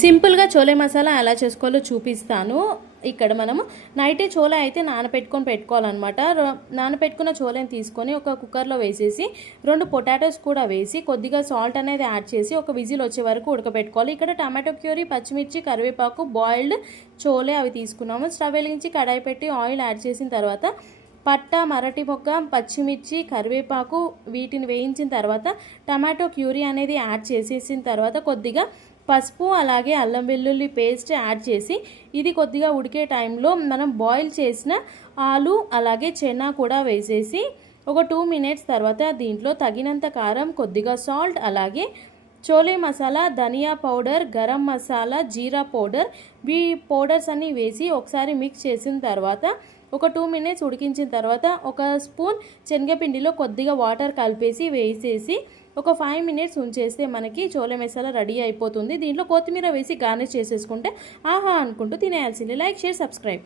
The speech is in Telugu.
సింపుల్గా చోలే మసాలా ఎలా చేసుకోవాలో చూపిస్తాను. ఇక్కడ మనము నైటే చోలే అయితే పెట్టుకోవాలన్నమాట. నానపెట్టుకున్న చోలేని తీసుకొని ఒక కుక్కర్లో వేసేసి 2 పొటాటోస్ కూడా వేసి కొద్దిగా సాల్ట్ అనేది యాడ్ చేసి ఒక విజిల్ వచ్చే వరకు ఉడకబెట్టుకోవాలి. ఇక్కడ టమాటో ప్యూరీ, పచ్చిమిర్చి, కరివేపాకు, బాయిల్డ్ చోలే అవి తీసుకున్నాము. స్టవ్ వెలిగించి కడాయి పెట్టి ఆయిల్ యాడ్ చేసిన తర్వాత పట్ట, మరటి మొగ్గ, పచ్చిమిర్చి, కరివేపాకు వీటిని వేయించిన తర్వాత టమాటో ప్యూరీ అనేది యాడ్ చేసేసిన తర్వాత కొద్దిగా పసుపు అలాగే అల్లం వెల్లుల్లి పేస్ట్ యాడ్ చేసి ఇది కొద్దిగా ఉడికే టైంలో మనం బాయిల్ చేసిన ఆలు అలాగే చెన్నా కూడా వేసేసి ఒక 2 మినిట్స్ తర్వాత దీంట్లో తగినంత కారం, కొద్దిగా సాల్ట్ అలాగే చోలే మసాలా, ధనియా పౌడర్, గరం మసాలా, జీరా పౌడర్ ఈ పౌడర్స్ అన్నీ వేసి ఒకసారి మిక్స్ చేసిన తర్వాత ఒక 2 మినిట్స్ ఉడికించిన తర్వాత ఒక స్పూన్ శనగపిండిలో కొద్దిగా వాటర్ కలిపేసి వేసేసి ఒక 5 మినిట్స్ ఉంచేస్తే మనకి చోలే మసాలా రెడీ అయిపోతుంది. దీంట్లో కొత్తిమీర వేసి గార్నిష్ చేసేసుకుంటే ఆహా అనుకుంటూ తినేయాల్సింది. Like, share, subscribe.